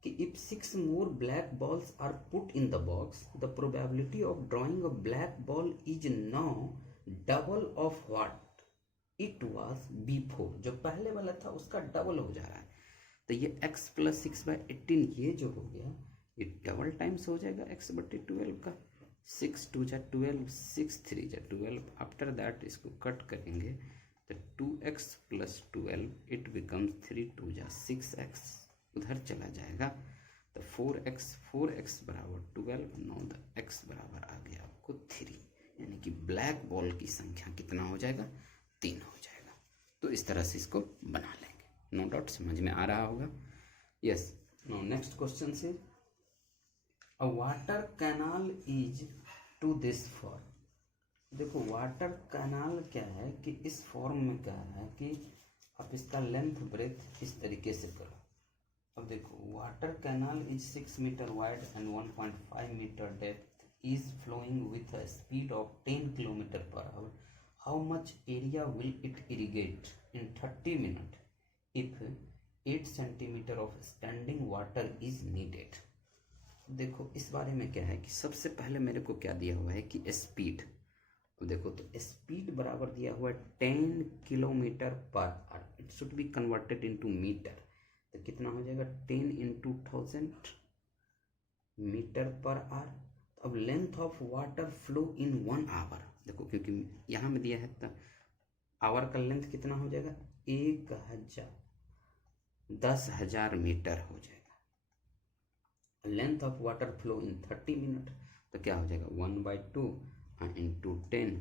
कि if 6 more black balls are put in the box, the probability of drawing a black ball is now double of what it was before. जो पहले वाला था उसका डबल हो जा रहा है, तो ये x प्लस 6/18 ये जो हो गया ये डबल टाइम्स हो जाएगा x/12 का। 6 2 जा 12, 6 3 जा 12। आफ्टर दैट इसको कट करेंगे तो 2x प्लस 12 इट बिकम्स 3 2 जा 6x, उधर चला जाएगा तो 4x बराबर 12, 9 x बराबर आ गया आपको 3, यानी कि ब्लैक बॉल की संख्या कितना हो जाएगा 3 हो जाएगा। तो इस तरह से इसको बना लेंगे, नो डाउट समझ में आ रहा होगा। यस, नाउ नेक्स्ट क्वेश्चन से a water canal is to this form. देखो वाटर कैनाल क्या है कि इस फॉर्म में क्या है कि आप इसका लेंथ ब्रेथ इस तरीके से करो। अब देखो water canal is 6 metre wide and 1.5 metre depth is flowing with a speed of 10 kilometre per hour. How much area will it irrigate in 30 minute if 8 centimetre of standing water is needed. देखो इस बारे में क्या है कि सबसे पहले मेरे को क्या दिया हुआ है कि स्पीड। देखो तो स्पीड बराबर दिया हुआ है 10 kilometre per hour. It should be converted into metre. तो कितना हो जाएगा 10 इंटू 1000 मीटर पर आवर। अब length of water flow in 1 hour. देखो क्योंकि यहाँ में दिया है तो आवर का लेंथ कितना हो जाएगा 10,000 मीटर हो जाएगा। Length of water flow in 30 minute तो क्या हो जाएगा 1/2 इंटू 10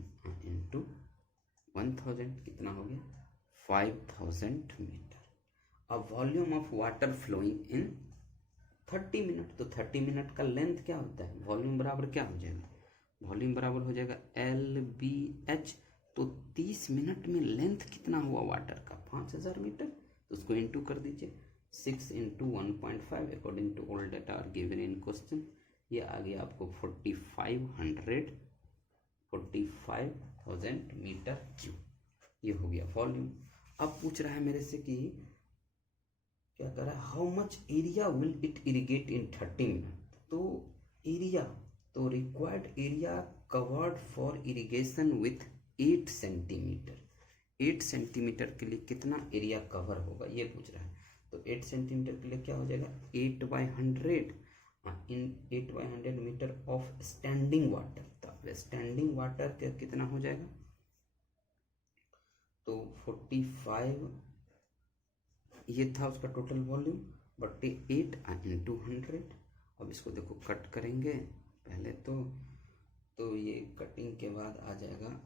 इंटू 1000 कितना हो गया 5000 मीटर। अब volume of water flowing in 30 minute. तो 30 मिनट का लेंथ क्या होता है वॉल्यूम बराबर क्या हो जाएगा वॉल्यूम बराबर हो जाएगा LBH। तो 30 मिनट में लेंथ कितना हुआ वाटर का 5000 मीटर। तो उसको इंटू कर दीजिए 6 into 1.5 according to all data are given in question. ये आ गया आपको 45,000 मीटर क्यूब। ये हो गया वॉल्यूम। अब पूछ रहा है मेरे से कि क्या कर रहा है how much area will it irrigate in 30 minute. तो एरिया तो required area covered for irrigation with 8 centimetre. 8 centimetre के लिए कितना एरिया कवर होगा ये पूछ रहा है। तो 8 सेंटीमीटर के लिए क्या हो जाएगा 8/100 इन 8/100 मीटर ऑफ स्टैंडिंग वाटर। तो स्टैंडिंग वाटर का कितना हो जाएगा तो 45 ये था उसका टोटल वॉल्यूम बटे 8 इंटू 100। अब इसको देखो कट करेंगे पहले तो ये कटिंग के बाद आ जाएगा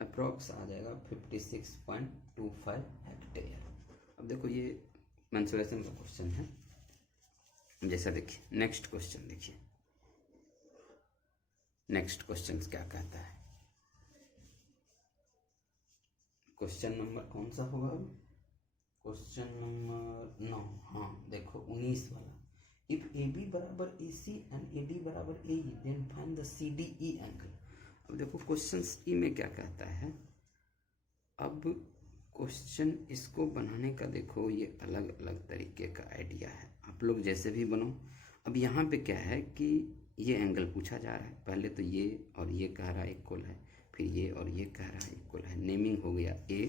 अप्रॉक्स आ जाएगा 56.25 हेक्टेयर। अब देखो ये मेंसुरेशन का क्वेश्चन है। जैसा देखिए नेक्स्ट क्वेश्चन देखिए नेक्स्ट क्वेश्चन क्या कहता है। क्वेश्चन नंबर कौन सा होगा अब क्वेश्चन नंबर 9। हाँ देखो 19 वाला। इफ AB बराबर AC एंड AD बराबर AE then find the CDE angle. अब देखो क्वेश्चन ई में क्या कहता है। अब क्वेश्चन इसको बनाने का देखो ये अलग अलग तरीके का आइडिया है आप लोग जैसे भी बनो। अब यहाँ पे क्या है कि ये एंगल पूछा जा रहा है। पहले तो ये और ये कह रहा है इक्वल है फिर ये और ये कह रहा है इक्वल है। नेमिंग हो गया A।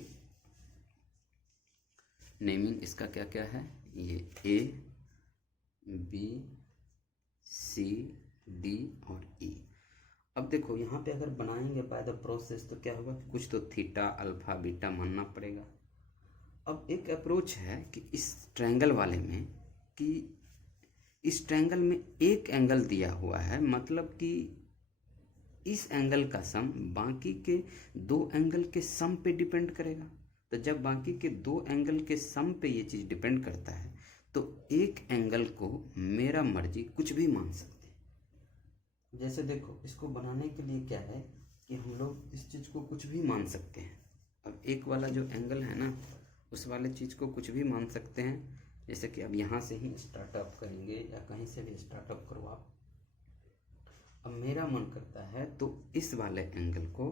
नेमिंग इसका क्या क्या है ये A B C D और E। अब देखो यहाँ पे अगर बनाएंगे बाय द प्रोसेस तो क्या होगा कुछ तो थीटा अल्फा बीटा मानना पड़ेगा। अब एक अप्रोच है कि इस ट्रायंगल वाले में कि इस ट्रायंगल में एक एंगल दिया हुआ है मतलब कि इस एंगल का सम बाकी के 2 एंगल के सम पे डिपेंड करेगा। तो जब बाकी के 2 एंगल के सम पे ये चीज़ डिपेंड करता है तो एक एंगल को मेरा मर्जी कुछ भी मान सकते हैं। जैसे देखो इसको बनाने के लिए क्या है कि हम लोग इस चीज़ को कुछ भी मान सकते हैं। अब एक वाला जो एंगल है ना उस वाले चीज़ को कुछ भी मान सकते हैं। जैसे कि अब यहाँ से ही स्टार्टअप करेंगे या कहीं से भी स्टार्टअप करो आप। अब मेरा मन करता है तो इस वाले एंगल को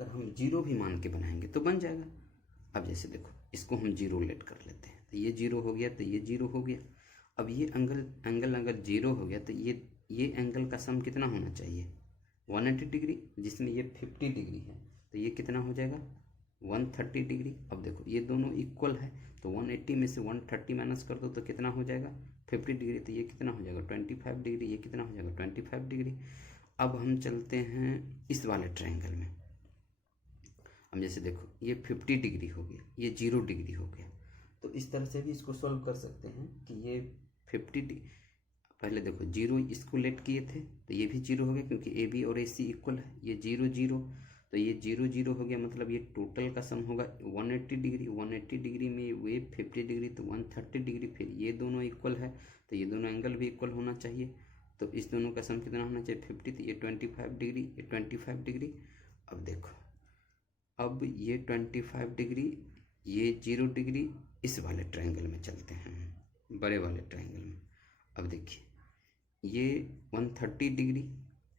अगर हम 0 भी मान के बनाएंगे तो बन जाएगा। अब जैसे देखो इसको हम 0 लेट कर लेते हैं तो ये 0 हो गया तो ये 0 हो गया। अब ये एंगल अगर 0 हो गया तो ये एंगल का सम कितना होना चाहिए 180 डिग्री जिसमें ये 50 डिग्री है तो ये कितना हो जाएगा 130 डिग्री। अब देखो ये दोनों इक्वल है तो 180 में से 130 माइनस कर दो तो कितना हो जाएगा 50 डिग्री। तो ये कितना हो जाएगा 25 डिग्री। ये कितना हो जाएगा 25 डिग्री। अब हम चलते हैं इस वाले ट्रायंगल में। अब जैसे देखो ये 50 डिग्री हो गया ये 0 डिग्री हो गया। तो इस तरह से भी इसको सॉल्व कर सकते हैं कि ये 50 पहले देखो 0 इसको लेट किए थे तो ये भी 0 हो गया क्योंकि AB और AC इक्वल है। ये 0 0 तो ये 0 0 हो गया मतलब ये टोटल का सम होगा 180 डिग्री। 180 डिग्री में वे 50 डिग्री तो 130 डिग्री। फिर ये दोनों इक्वल है तो ये दोनों एंगल भी इक्वल होना चाहिए। तो इस दोनों का सम कितना होना चाहिए 50, तो ये 25 डिग्री, ये 25 डिग्री। अब देखो, अब ये 25 डिग्री, ये 0 डिग्री, इस वाले ट्रायंगल में चलते हैं, बड़े वाले ट्रायंगल में। अब देखिए ये 130 डिग्री,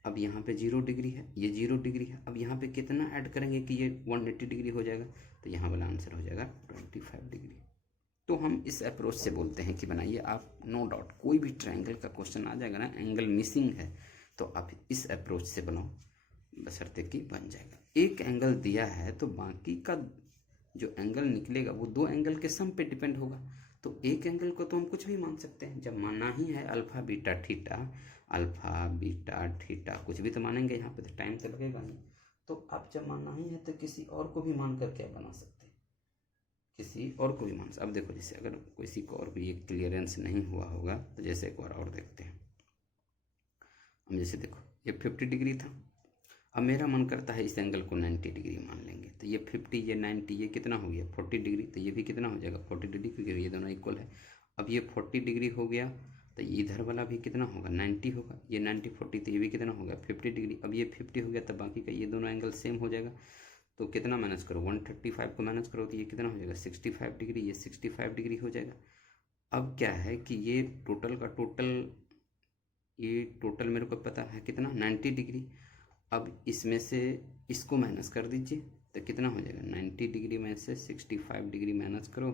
अब यहाँ पे 0 डिग्री है, ये 0 डिग्री है। अब यहाँ पे कितना ऐड करेंगे कि ये 180 डिग्री हो जाएगा, तो यहाँ वाला आंसर हो जाएगा 25 डिग्री। तो हम इस अप्रोच से बोलते हैं कि बनाइए आप, नो डाउट कोई भी ट्रायंगल का क्वेश्चन आ जाएगा ना, एंगल मिसिंग है तो आप इस अप्रोच से बनाओ, बशर्ते कि बन जाएगा। एक एंगल दिया है तो बाकी का जो एंगल निकलेगा वो दो एंगल के सम पे डिपेंड होगा। तो एक एंगल को तो हम कुछ भी मान सकते हैं, जब मानना ही है alpha beta theta, alpha beta theta कुछ भी तो मानेंगे, यहाँ पे तो टाइम तो लगेगा नहीं। तो आप जब मानना ही है तो किसी और को भी मान कर क्या बना सकते हैं, किसी और को भी मान सकते। अब देखो जैसे अगर किसी को और भी ये क्लियरेंस नहीं हुआ होगा तो जैसे एक बार और देखते हैं हम। जैसे देखो ये 50 डिग्री था, अब मेरा मन करता है इस एंगल को 90 डिग्री मान लेंगे, तो ये 50, ये 90, ये कितना हो गया 40 डिग्री, तो ये भी कितना हो जाएगा 40 डिग्री, क्योंकि ये दोनों इक्वल है। अब ये 40 डिग्री हो गया तो इधर वाला भी कितना होगा 90 होगा, ये 90 40, तो ये भी कितना हो गया 50 डिग्री। अब ये 50 हो गया तो बाकी का ये दोनों एंगल सेम हो जाएगा। तो कितना माइनस करो 135 को माइनस करो तो ये कितना हो जाएगा 65 डिग्री, ये 65 डिग्री हो जाएगा। अब क्या है कि ये टोटल का टोटल, ये टोटल मेरे को पता है कितना 90 डिग्री। अब इसमें से इसको माइनस कर दीजिए तो कितना हो जाएगा 90 डिग्री में से 65 डिग्री माइनस करो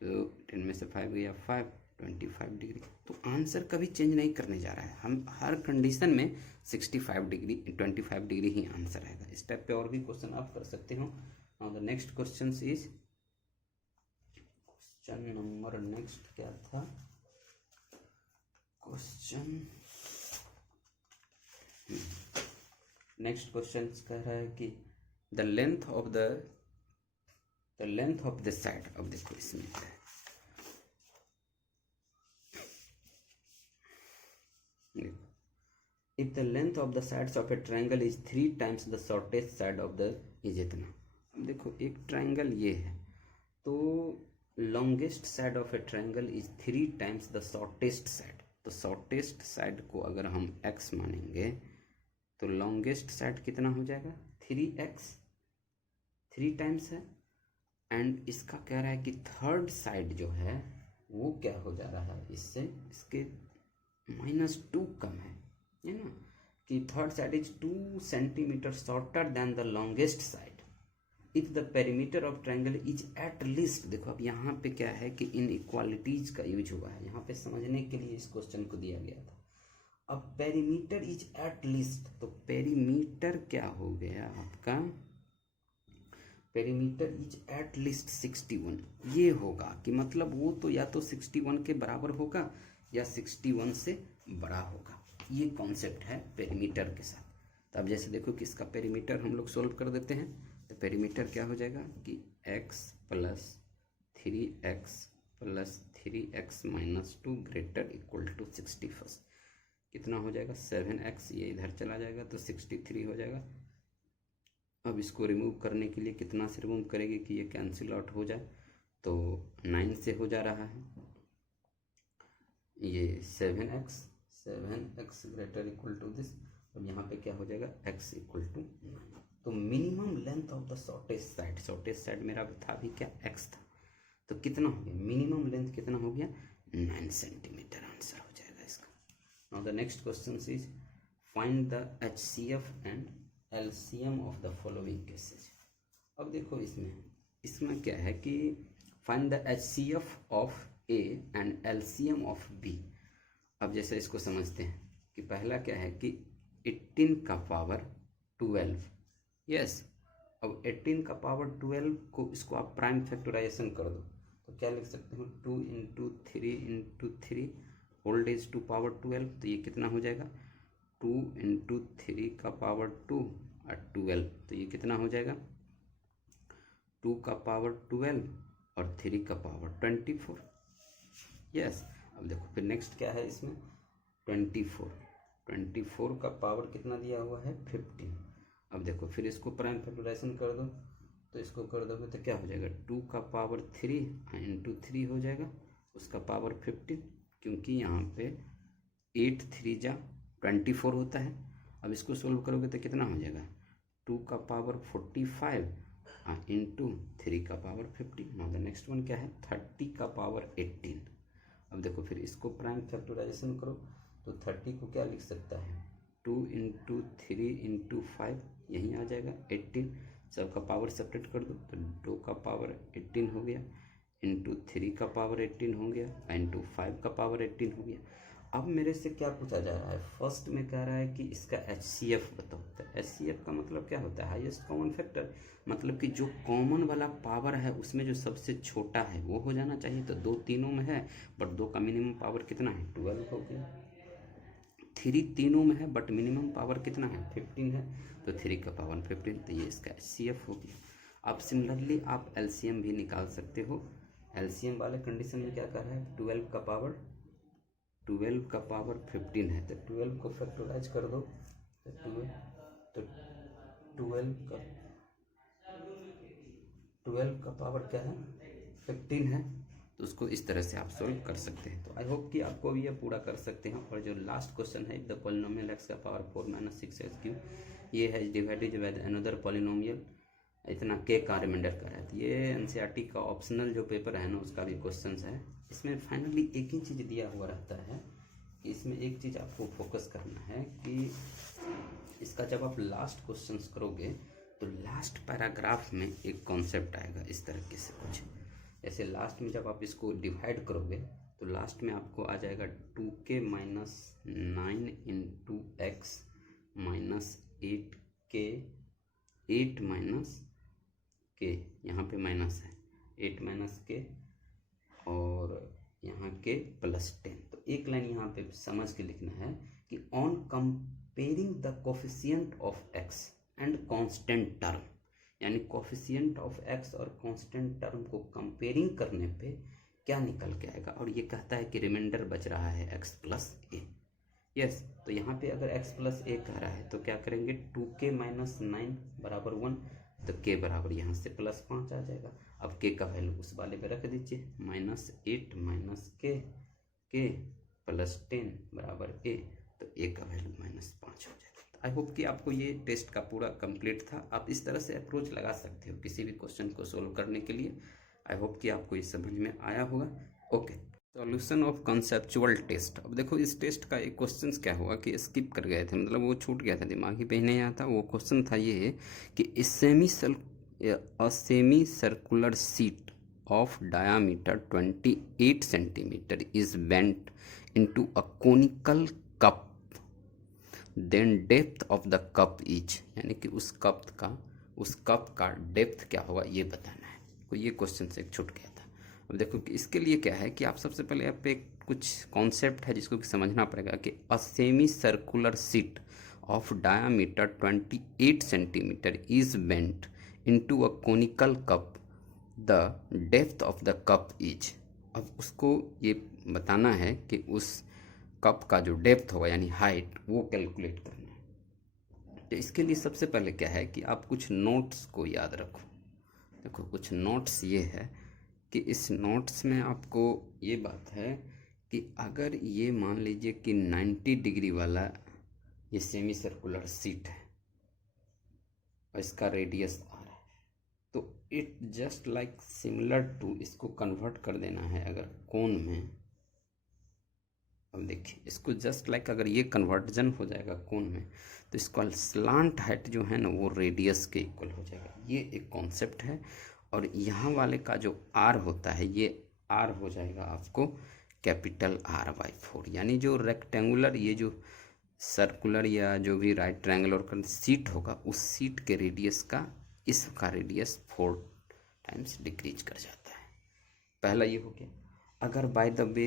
तो 10 में से 5 गया 5, 25 डिग्री। तो आंसर कभी चेंज नहीं करने जा रहा है, हम हर कंडीशन में 65 डिग्री 25 डिग्री ही आंसर आएगा। इस टाइप पे और भी क्वेश्चन आप कर सकते हो। Now the next question is question number, next क्या था क्वेश्चन, नेक्स्ट क्वेश्चन कह रहा है कि the length of the side. अब देखो इसमें क्या है, if the length of the sides of A triangle is 3 times the shortest side of the is इतना। अब देखो एक ट्रायंगल ये है तो longest side of A triangle is 3 times the shortest side. तो शॉर्टेस्ट साइड को अगर हम x मानेंगे तो लॉन्गेस्ट साइड कितना हो जाएगा 3x, 3 टाइम्स है। एंड इसका कह रहा है कि थर्ड साइड जो है वो क्या हो जा रहा है इससे, इसके -2 कम है ना, कि third side is 2 centimetre shorter than the longest side if the perimeter of triangle is at least. देखो अब यहाँ पे क्या है कि इन इक्वालिटीज का यूज हुआ है, यहाँ पे समझने के लिए इस क्वेश्चन को दिया गया था। अब पेरीमीटर इज एट लीस्ट, तो पेरीमीटर क्या हो गया आपका, पेरीमीटर इज एट लीस्ट 61। ये होगा कि मतलब वो तो या तो 61 के बराबर होगा या 61 से बड़ा होगा, ये कॉन्सेप्ट है पेरीमीटर के साथ। तो अब जैसे देखो कि इसका पेरीमीटर हम लोग सोल्व कर देते हैं, तो पेरीमीटर क्या हो जाएगा कि x + 3x + 3x - 2 greater equal to 61। कितना हो जाएगा 7x, ये इधर चला जाएगा तो 63 हो जाएगा। अब इसको रिमूव करने के लिए कितना से रिमूव करेंगे कि ये कैंसिल आउट हो जाए, तो 9 से हो जा रहा है, ये 7x greater equal to this. अब यहाँ पे क्या हो जाएगा x = 9। तो minimum length of the shortest side मेरा था भी क्या x था, तो कितना हो गया मिनिमम लेंथ कितना हो गया 9 सेंटीमीटर, आंसर हो जाएगा इसका। Now the next question is find the HCF and LCM of the following cases. अब देखो इसमें क्या है कि find the HCF of A and LCM of B। अब जैसे इसको समझते हैं कि पहला क्या है कि 18 का पावर 12, यस। अब 18 का पावर 12 को इसको आप प्राइम फैक्टराइजेशन कर दो तो क्या लिख सकते हो 2 × 3 × 3 होल रेज़ टू पावर 12, तो ये कितना हो जाएगा 2 × 3 का पावर 2 और 12, तो ये कितना हो जाएगा 2 का पावर 12 और 3 का पावर 24, यस। अब देखो फिर नेक्स्ट क्या है इसमें 24 का पावर कितना दिया हुआ है 15। अब देखो फिर इसको प्राइम फैक्टराइजेशन कर दो, तो इसको कर दोगे तो क्या हो जाएगा 2 का पावर 3 × 3 हो जाएगा, उसका पावर 15, क्योंकि यहाँ पे 8 3 जा 24 होता है। अब इसको सोल्व करोगे तो कितना हो जाएगा, 2 का पावर 45 इंटू 3 का power 50। Now the next one क्या है, 30 का पावर 18। अब देखो फिर इसको प्राइम फैक्टराइजेशन करो तो 30 को क्या लिख सकता है, 2 इंटू 3 इंटू 5, यहीं आ जाएगा 18। सबका पावर सेपरेट कर दो तो 2 का पावर 18 हो गया, इंटू 3 का पावर 18 हो गया, इंटू 5 का पावर 18 हो गया। अब मेरे से क्या पूछा जा रहा है, फर्स्ट में कह रहा है कि इसका HCF बताओ। तो HCF का मतलब क्या होता है, हाईएस्ट कॉमन फैक्टर, मतलब कि जो कॉमन वाला पावर है उसमें जो सबसे छोटा है वो हो जाना चाहिए। तो 2 तीनों में है बट 2 का मिनिमम पावर कितना है, 12 हो गया। 3 तीनों में है बट मिनिमम पावर कितना है, 15 है, तो 3 का पावर 15, तो ये इसका HCF हो गया। अब सिमिलरली आप LCM भी निकाल सकते हो। LCM वाले कंडीशन में क्या कर रहा है, 12 का पावर 15 है, तो 12 को फैक्टराइज कर दो तो 12 का पावर क्या है, 15 है। तो उसको इस तरह से आप सोल्व कर सकते हैं। तो आई होप कि आपको भी ये पूरा कर सकते हैं। और जो लास्ट क्वेश्चन है, द पॉलिनोमियल एक्स का पावर 4 माइनस 6x3 ये है डिवाइडेड बाय अनदर पॉलिनोमियल, इतना के का रिमाइंडर का है। तो ये एनसीईआरटी का ऑप्शनल जो पेपर है ना उसका भी क्वेश्चन है। इसमें फाइनली एक ही चीज़ दिया हुआ रहता है कि इसमें एक चीज़ आपको फोकस करना है कि इसका जब आप लास्ट क्वेश्चन करोगे तो लास्ट पैराग्राफ में एक कॉन्सेप्ट आएगा इस तरीके से कुछ, जैसे लास्ट में जब आप इसको डिवाइड करोगे तो लास्ट में आपको आ जाएगा 2k minus 9 into x minus 8k 8 minus के, यहाँ पे माइनस है 8 माइनस के और यहाँ के प्लस 10। तो एक लाइन यहाँ पे समझ के लिखना है कि on comparing the coefficient of x and constant term, यानी कोफिशिएंट ऑफ एक्स और कांस्टेंट टर्म को कंपेयरिंग करने पे क्या निकल के आएगा। और ये कहता है कि रिमाइंडर बच रहा है एक्स प्लस ए। यस, तो यहाँ पे अगर x प्लस ए कह रहा है तो क्या करेंगे, 2k माइनस 9 बराबर 1, तो k बराबर यहाँ से प्लस 5 आ जाएगा। अब k का वैल्यू उस वाले पे रख दीजिए, -8 माइनस k प्लस 10 बराबर a, तो a का वैल्यू -5 हो जाएगा। तो आई होप कि आपको ये टेस्ट का पूरा कंप्लीट था। आप इस तरह से अप्रोच लगा सकते हो किसी भी क्वेश्चन को सोल्व करने के लिए। आई होप कि आपको ये समझ में आया होगा। Okay, solution of conceptual test. अब देखो इस टेस्ट का एक क्वेश्चन क्या हुआ कि स्किप कर गए थे, मतलब वो छूट गया था, दिमाग ही पे नहीं आता। वो क्वेश्चन था ये कि semi circular sheet of diameter 28 centimetre is bent into a conical cup, then depth of the cup is, यानी कि उस कप का डेप्थ क्या होगा ये बताना है। तो ये क्वेश्चन से छूट गया था। अब देखो कि इसके लिए क्या है कि आप सबसे पहले आप एक कुछ कॉन्सेप्ट है जिसको कि समझना पड़ेगा कि a semi circular sheet of diameter 28 centimetre is bent into a conical cup, the depth of the cup is. अब उसको ये बताना है कि उस कप का जो डेप्थ होगा यानी हाइट वो कैलकुलेट करना है। तो इसके लिए सबसे पहले क्या है कि आप कुछ नोट्स को याद रखो। देखो कुछ नोट्स ये है कि इस नोट्स में आपको ये बात है कि अगर ये मान लीजिए कि 90 डिग्री वाला ये सेमी सर्कुलर शीट है और इसका रेडियस r है, तो it just like similar to, इसको कन्वर्ट कर देना है अगर कोण में। अब देखिए इसको जस्ट लाइक अगर ये कन्वर्जन हो जाएगा कोण में तो इसका स्लांट हाइट जो है ना वो रेडियस के इक्वल हो जाएगा। ये एक कॉन्सेप्ट है। और यहाँ वाले का जो r होता है ये r हो जाएगा आपको कैपिटल R/4, यानी जो रेक्टेंगुलर ये जो सर्कुलर या जो भी राइट ट्रायंगुलर का सीट होगा उस सीट के रेडियस का इसका रेडियस 4 टाइम्स डिक्रीज कर जाता है। पहला ये हो गया। अगर बाय द वे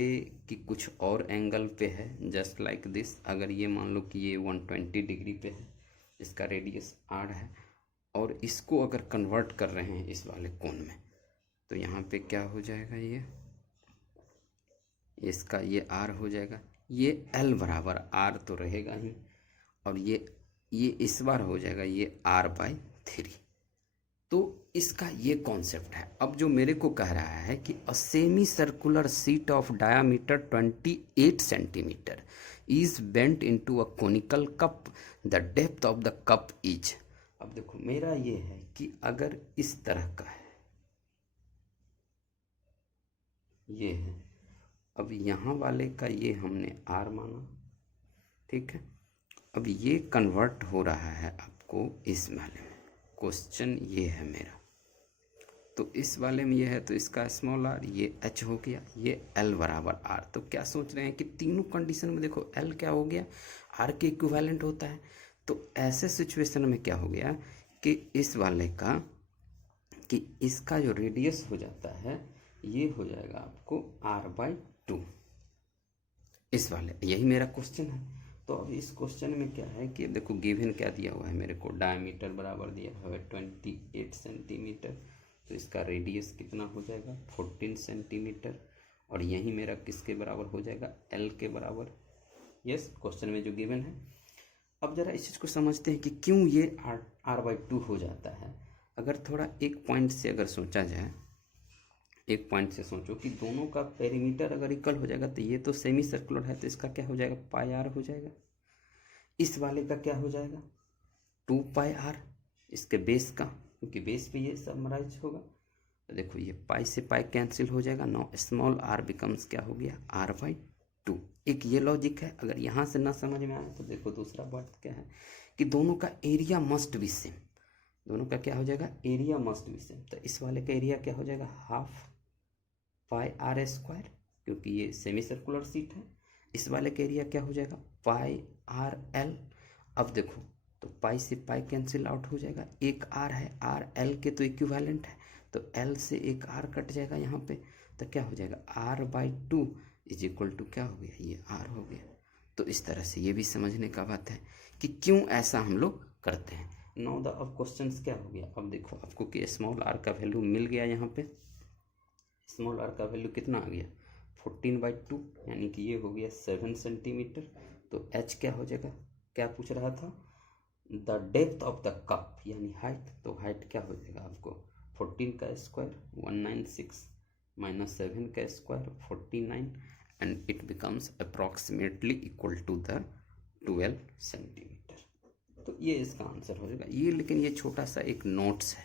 कि कुछ और एंगल पे है जस्ट लाइक दिस, अगर ये मान लो कि ये 120 डिग्री पे है, इसका रेडियस r है और इसको अगर कन्वर्ट कर रहे हैं इस वाले कोण में तो यहाँ पे क्या हो जाएगा, ये इसका ये r हो जाएगा, ये l बराबर r तो रहेगा ही और ये इस बार हो जाएगा ये r/3। तो इसका ये कॉन्सेप्ट है। अब जो मेरे को कह रहा है कि a semi circular sheet of diameter 28 centimetre is bent into a conical cup, the depth of the cup is. अब देखो मेरा ये है कि अगर इस तरह का है, ये है, अब यहाँ वाले का ये हमने आर माना, ठीक है। अब ये कन्वर्ट हो रहा है आपको इस वाले में, क्वेश्चन ये है मेरा, तो इस वाले में ये है तो इसका स्मॉल आर, ये एच हो गया, ये एल बराबर आर। तो क्या सोच रहे हैं कि तीनों कंडीशन में देखो एल क्या हो गया, आर के इक्विवेलेंट होता है। तो ऐसे सिचुएशन में क्या हो गया कि इस वाले का, कि इसका जो रेडियस हो जाता है ये हो जाएगा आपको r/2, इस वाले, यही मेरा क्वेश्चन है। तो अब इस क्वेश्चन में क्या है कि देखो गिवन क्या दिया हुआ है मेरे को, डायमीटर बराबर दिया हुआ है 28 सेंटीमीटर, तो इसका रेडियस कितना हो जाएगा 14 सेंटीमीटर, और यही मेरा किसके बराबर हो जाएगा, एल के बराबर। यस, क्वेश्चन में जो गिवन है। अब जरा इस चीज़ को समझते हैं कि क्यों ये r/2 हो जाता है। अगर थोड़ा एक पॉइंट से अगर सोचा जाए, एक पॉइंट से सोचो कि दोनों का पेरीमीटर अगर इक्वल हो जाएगा तो ये तो सेमी सर्कुलर है, तो इसका क्या हो जाएगा, πr हो जाएगा। इस वाले का क्या हो जाएगा 2πr, इसके बेस का, क्योंकि बेस पे ये समराइज होगा। तो देखो ये पाई से पाई कैंसिल हो जाएगा, नो स्मॉल r बिकम्स क्या हो गया r/2। एक ये लॉजिक है। अगर यहाँ से ना समझ में आए तो देखो दूसरा बात क्या है कि दोनों का एरिया मस्ट बी सेम, दोनों का क्या हो जाएगा, एरिया मस्ट बी सेम। तो इस वाले का एरिया क्या हो जाएगा, हाफ πr², क्योंकि ये सेमी सर्कुलर शीट है। इस वाले का एरिया क्या हो जाएगा πrl। अब देखो तो पाई से पाई कैंसिल आउट हो जाएगा, एक r है, r l के तो इक्विवेलेंट है, तो l से एक r कट जाएगा यहाँ पे, तो क्या हो जाएगा r/2 इज इक्वल टू क्या हो गया, ये r हो गया। तो इस तरह से ये भी समझने का बात है कि क्यों ऐसा हम लोग करते हैं। नाउ द अब क्वेश्चन क्या हो गया, अब देखो आपको कि स्मॉल r का वैल्यू मिल गया, यहाँ पे स्मॉल r का वैल्यू कितना आ गया 14/2, यानी कि ये हो गया 7 सेंटीमीटर। तो h क्या हो जाएगा, क्या पूछ रहा था, the depth of the cup, यानी हाइट। तो हाइट क्या हो जाएगा आपको 14 का स्क्वायर 196 माइनस 7 का square 49, and it becomes approximately equal to the 12 centimetre. तो ये इसका आंसर हो जाएगा। ये लेकिन ये छोटा सा एक नोट्स है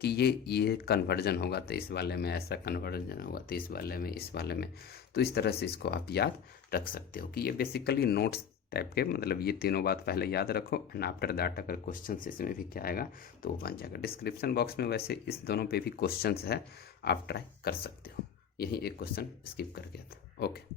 कि ये कन्वर्जन होगा तो इस वाले में ऐसा कन्वर्जन होगा, तो इस वाले में, इस वाले में। तो इस तरह से इसको आप याद रख सकते हो कि ये बेसिकली नोट्स टाइप के, मतलब ये तीनों बात पहले याद रखो, एंड आफ्टर दैट अगर क्वेश्चन इसमें भी क्या आएगा तो वो बन जाएगा। डिस्क्रिप्शन बॉक्स में वैसे इस दोनों पे भी क्वेश्चंस है, आप ट्राई कर सकते हो। यही एक क्वेश्चन स्किप कर गया था। ओके।